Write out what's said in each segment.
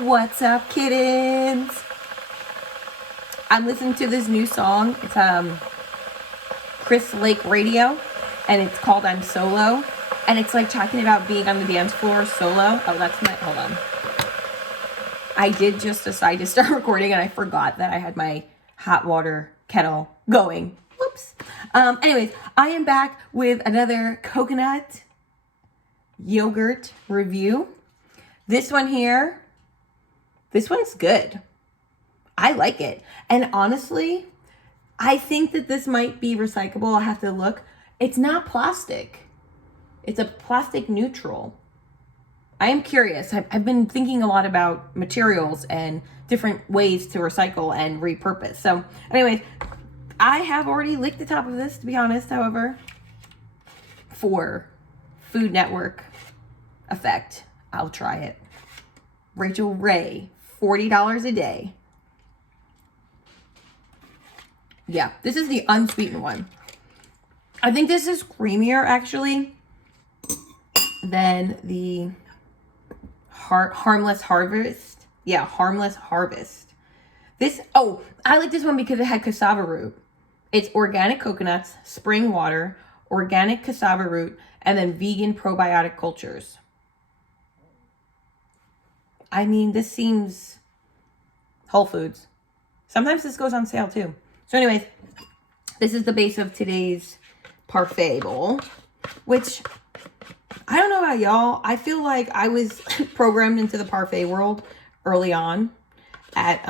What's up, kittens? I'm listening to this new song. It's Chris Lake Radio, and it's called I'm Solo. And it's like talking about being on the dance floor solo. Oh, that's my, hold on. I did just decide to start recording, and I forgot that I had my hot water kettle going. Whoops. Anyways, I am back with another coconut yogurt review. This one here, this one's good. I like it. And honestly, I think that this might be recyclable. I have to look. It's not plastic. It's a plastic neutral. I am curious. I've been thinking a lot about materials and different ways to recycle and repurpose. So anyways, I have already licked the top of this, to be honest. However, for Food Network effect, I'll try it. Rachel Ray, $40 a day. Yeah, this is the unsweetened one. I think this is creamier, actually, than the Harmless Harvest. Yeah, Harmless Harvest. This, oh, I like this one because it had cassava root. It's organic coconuts, spring water, organic cassava root, and then vegan probiotic cultures. I mean, this seems Whole Foods. Sometimes this goes on sale too. So anyways, this is the base of today's parfait bowl, which I don't know about y'all. I feel like I was programmed into the parfait world early on at,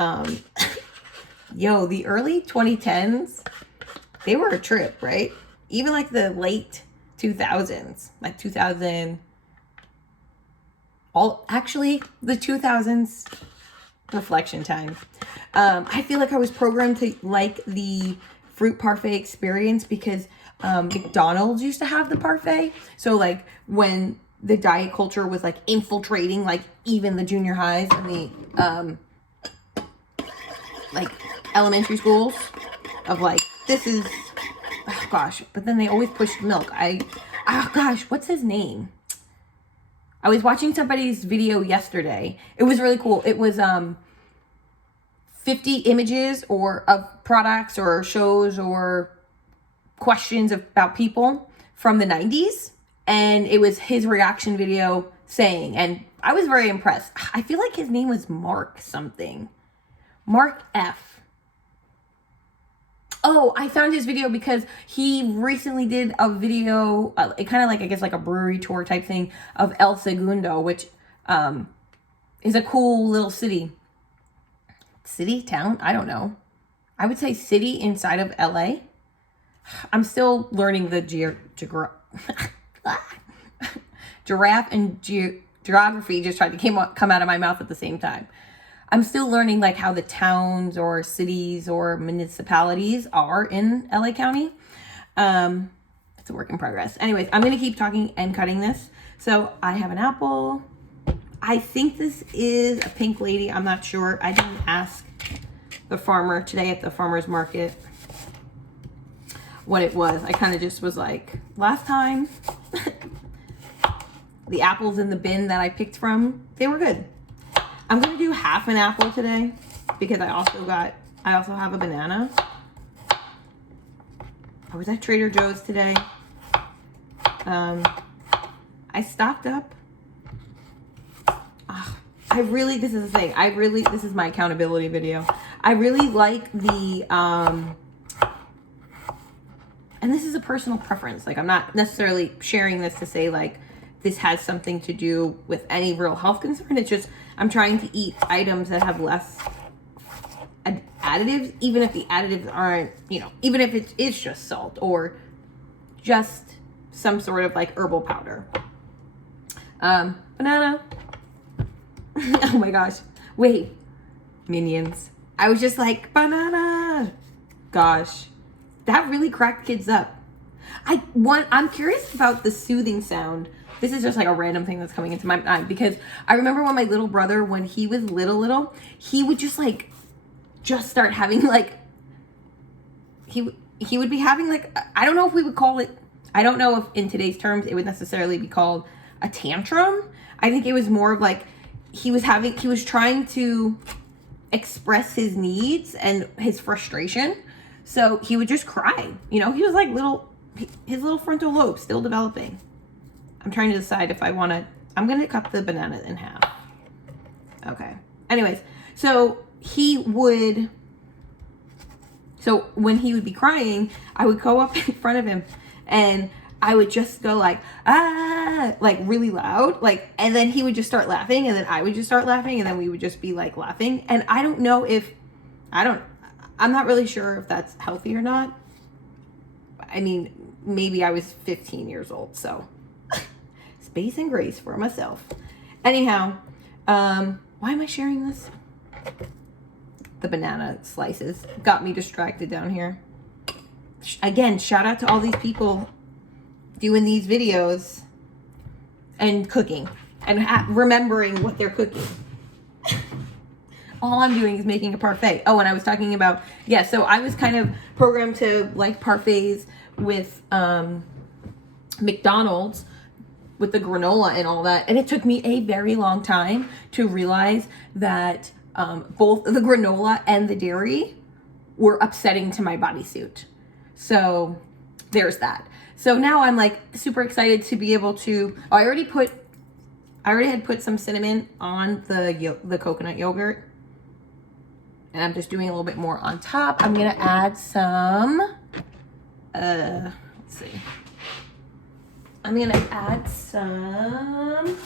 the early 2010s. They were a trip, right? Even like the late 2000s, like 2000, the 2000s, reflection time. I feel like I was programmed to like the fruit parfait experience because McDonald's used to have the parfait. So like when the diet culture was like infiltrating like even the junior highs and the like elementary schools of like, this is, oh gosh, but then they always pushed milk. What's his name? I was watching somebody's video yesterday. It was really cool. It was 50 images of products or shows or questions about people from the 90s. And it was his reaction video saying, and I was very impressed. I feel like his name was Mark something. Mark F. Oh, I found his video because he recently did a video, kind of like, I guess, like a brewery tour type thing of El Segundo, which is a cool little city. City? Town? I don't know. I would say city inside of LA. I'm still learning the giraffe and geography just tried to come out of my mouth at the same time. I'm still learning like how the towns or cities or municipalities are in LA County. It's a work in progress. Anyways, I'm going to keep talking and cutting this. So I have an apple. I think this is a pink lady. I'm not sure. I didn't ask the farmer today at the farmer's market what it was. I kind of just was like, last time the apples in the bin that I picked from, they were good. I'm going to do half an apple today because I also have a banana. I was at Trader Joe's today. I stocked up. This is the thing. This is my accountability video. I really like the, and this is a personal preference. Like, I'm not necessarily sharing this to say like, this has something to do with any real health concern. It's just, I'm trying to eat items that have less additives, even if the additives aren't, even if it is just salt or just some sort of like herbal powder. Banana. Oh my gosh. Wait. Minions. I was just like, banana. Gosh. That really cracked kids up. I'm curious about the soothing sound. This is just like a random thing that's coming into my mind because I remember when my little brother, when he was little, he would just start having like, he would be having like, I don't know if we would call it, I don't know if in today's terms it would necessarily be called a tantrum. I think it was more of like he was trying to express his needs and his frustration. So he would just cry. You know, he was like his little frontal lobe still developing. I'm trying to decide if I'm going to cut the banana in half. Okay. Anyways, so when he would be crying, I would go up in front of him and I would just go like, ah, like really loud, like, and then he would just start laughing, and then I would just start laughing, and then we would just be like laughing. And I don't know I'm not really sure if that's healthy or not. I mean, maybe I was 15 years old, so space and grace for myself. Anyhow, why am I sharing this? The banana slices got me distracted down here. Again, shout out to all these people doing these videos and cooking and remembering what they're cooking. All I'm doing is making a parfait. Oh, and I was talking about, so I was kind of programmed to like parfaits with McDonald's with the granola and all that. And it took me a very long time to realize that both the granola and the dairy were upsetting to my bodysuit. So there's that. So now I'm like super excited to be able to, I already had put some cinnamon on the coconut yogurt. And I'm just doing a little bit more on top. I'm going to add some, let's see. I'm going to add some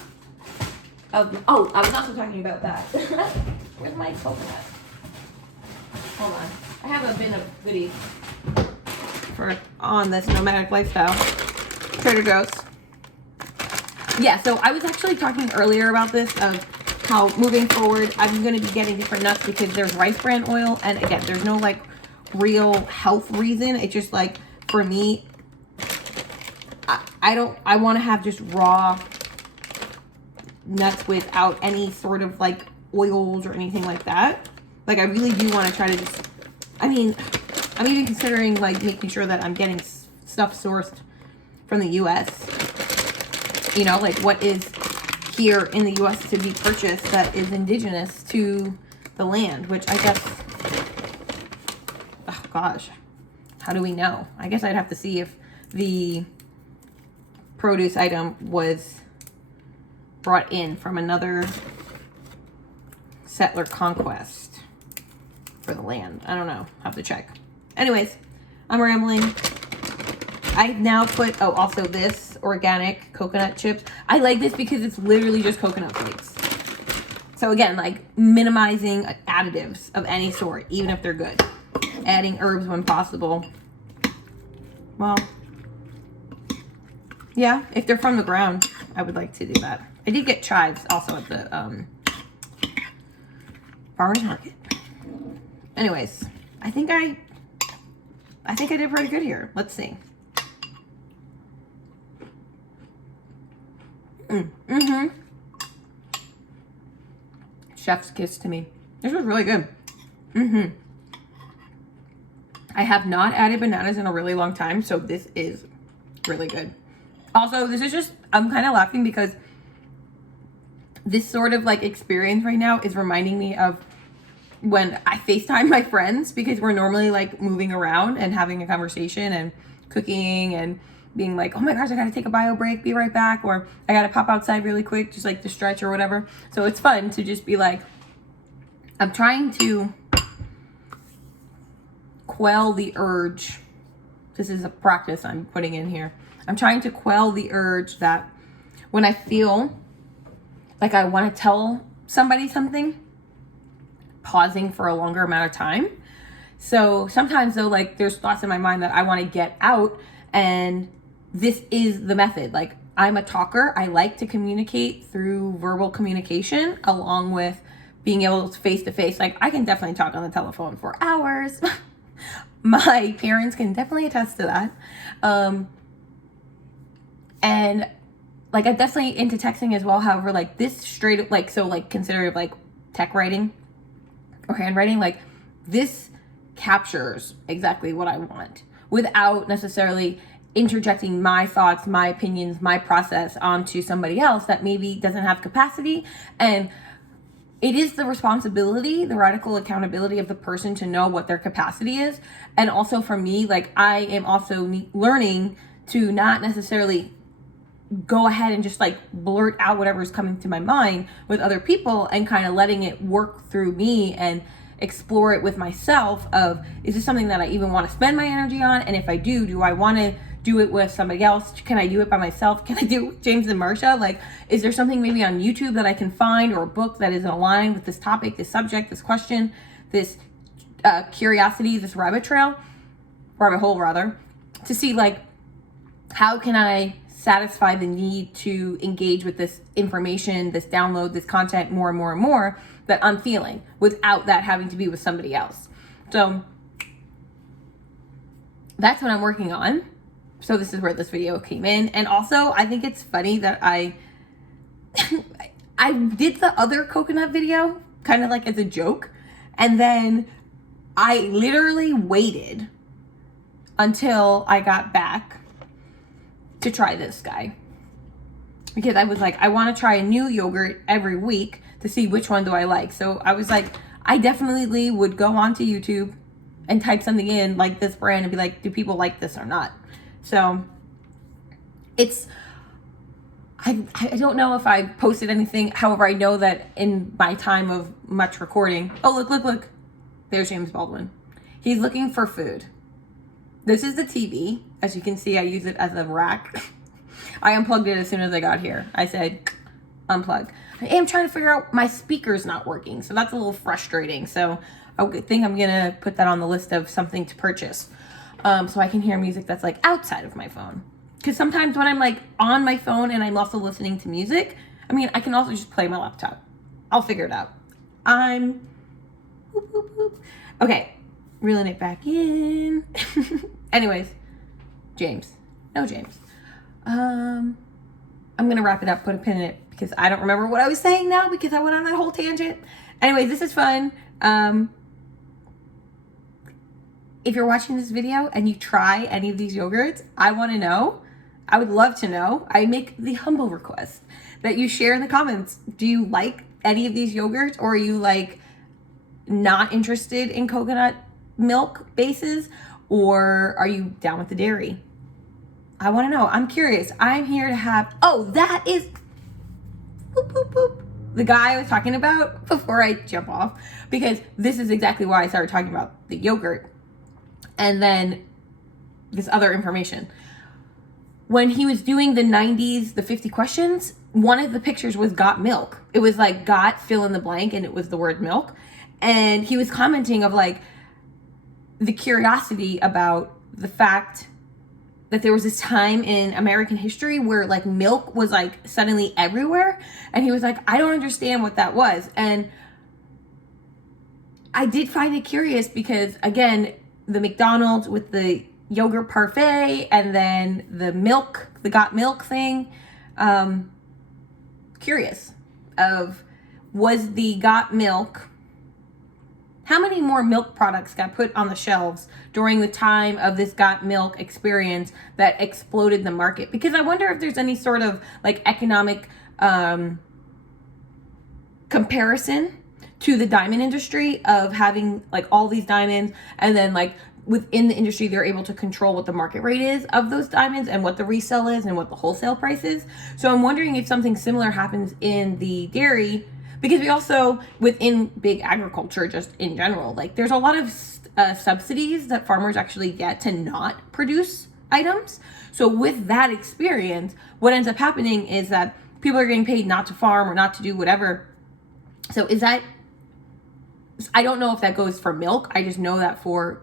of, I was also talking about that. Where's my coconut? Hold on. I have a bin of goodies on this nomadic lifestyle. Trader Joe's. Yeah, so I was actually talking earlier about this of how moving forward I'm going to be getting different nuts because there's rice bran oil, and again, there's no like real health reason. It's just like, for me, I want to have just raw nuts without any sort of like oils or anything like that. Like, I really do want to try to just, I'm even considering like making sure that I'm getting stuff sourced from the US. You know, like what is here in the US to be purchased that is indigenous to the land, which I guess, oh gosh, how do we know? I guess I'd have to see if the produce item was brought in from another settler conquest for the land. I don't know. Have to check. Anyways, I'm rambling. I now put, also this organic coconut chips. I like this because it's literally just coconut flakes. So again, like minimizing additives of any sort, even if they're good. Adding herbs when possible. Well, yeah, if they're from the ground, I would like to do that. I did get chives also at the farmer's market. Anyways, I think I did pretty good here. Let's see. Chef's kiss to me. This was really good. I have not added bananas in a really long time, so this is really good. Also, this is just, I'm kind of laughing because this sort of like experience right now is reminding me of when I FaceTime my friends, because we're normally like moving around and having a conversation and cooking and being like, oh my gosh, I gotta take a bio break, be right back, or I gotta pop outside really quick, just like to stretch or whatever. So it's fun to just be like, I'm trying to quell the urge. This is a practice I'm putting in here. I'm trying to quell the urge that when I feel like I want to tell somebody something, pausing for a longer amount of time. So sometimes though, like there's thoughts in my mind that I want to get out, and this is the method. Like, I'm a talker. I like to communicate through verbal communication along with being able to face to face. Like, I can definitely talk on the telephone for hours. My parents can definitely attest to that. And like, I'm definitely into texting as well. However, like this straight, like, so like consider like tech writing or handwriting, like this captures exactly what I want without necessarily interjecting my thoughts, my opinions, my process onto somebody else that maybe doesn't have capacity. And it is the responsibility, the radical accountability of the person to know what their capacity is. And also for me, like, I am also learning to not necessarily go ahead and just like blurt out whatever's coming to my mind with other people, and kind of letting it work through me and explore it with myself of, is this something that I even want to spend my energy on? And if I do I want to do it with somebody else? Can I do it by myself? Can I do it with James and Marsha? Like, is there something maybe on YouTube that I can find, or a book that is aligned with this topic, this subject, this question, this curiosity, this rabbit hole rather, to see like, how can I satisfy the need to engage with this information, this download, this content more and more and more that I'm feeling, without that having to be with somebody else. So that's what I'm working on. So this is where this video came in. And also, I think it's funny that I did the other coconut video kind of like as a joke, and then I literally waited until I got back to try this guy, because I was like, I want to try a new yogurt every week to see which one do I like. So I was like, I definitely would go onto YouTube and type something in like this brand and be like, do people like this or not? So it's, I don't know if I posted anything. However, I know that in my time of much recording, oh, look, there's James Baldwin. He's looking for food. This is the TV. As you can see, I use it as a rack. I unplugged it as soon as I got here. I said, unplug. I am trying to figure out, my speaker's not working, so that's a little frustrating. So I think I'm gonna put that on the list of something to purchase, so I can hear music that's like outside of my phone. Because sometimes when I'm like on my phone and I'm also listening to music, I mean, I can also just play my laptop. I'll figure it out. I'm boop, boop, boop. Okay, reeling it back in. Anyways, James. I'm gonna wrap it up, put a pin in it, because I don't remember what I was saying now, because I went on that whole tangent. Anyways, this is fun. If you're watching this video and you try any of these yogurts, I want to know. I would love to know. I make the humble request that you share in the comments. Do you like any of these yogurts, or are you like not interested in coconut milk bases, or are you down with the dairy? I want to know. I'm curious. I'm here to have, oh, that is boop, boop, boop, the guy I was talking about before I jump off, because this is exactly why I started talking about the yogurt and then this other information. When he was doing the 90s, the 50 questions, one of the pictures was got milk. It was like got fill in the blank, and it was the word milk. And he was commenting of like the curiosity about the fact that there was this time in American history where like milk was like suddenly everywhere. And he was like, I don't understand what that was. And I did find it curious, because again, the McDonald's with the yogurt parfait, and then the milk, the got milk thing. Curious of, was the got milk, how many more milk products got put on the shelves during the time of this got milk experience that exploded the market? Because I wonder if there's any sort of like economic comparison to the diamond industry of having like all these diamonds, and then like within the industry they're able to control what the market rate is of those diamonds, and what the resale is, and what the wholesale price is. So I'm wondering if something similar happens in the dairy, because we also, within big agriculture just in general, like there's a lot of subsidies that farmers actually get to not produce items. So with that experience, what ends up happening is that people are getting paid not to farm or not to do whatever. So is that, I don't know if that goes for milk. I just know that for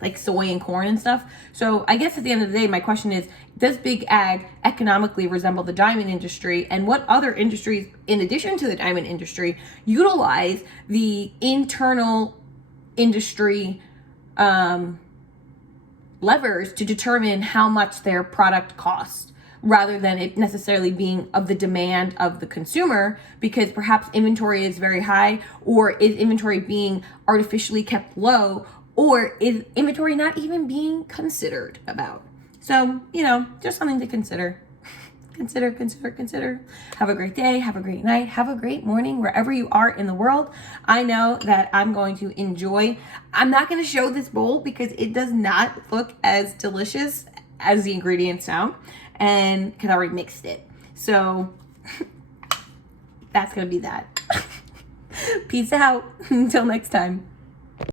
like soy and corn and stuff. So I guess at the end of the day, my question is, does big ag economically resemble the diamond industry? And what other industries, in addition to the diamond industry, utilize the internal industry levers to determine how much their product costs, rather than it necessarily being of the demand of the consumer, because perhaps inventory is very high, or is inventory being artificially kept low, or is inventory not even being considered about? So, you know, just something to consider. consider. Have a great day, have a great night, have a great morning, wherever you are in the world. I know that I'm going to enjoy. I'm not going to show this bowl because it does not look as delicious as the ingredients sound, and because I already mixed it. So that's going to be that. Peace out. Until next time.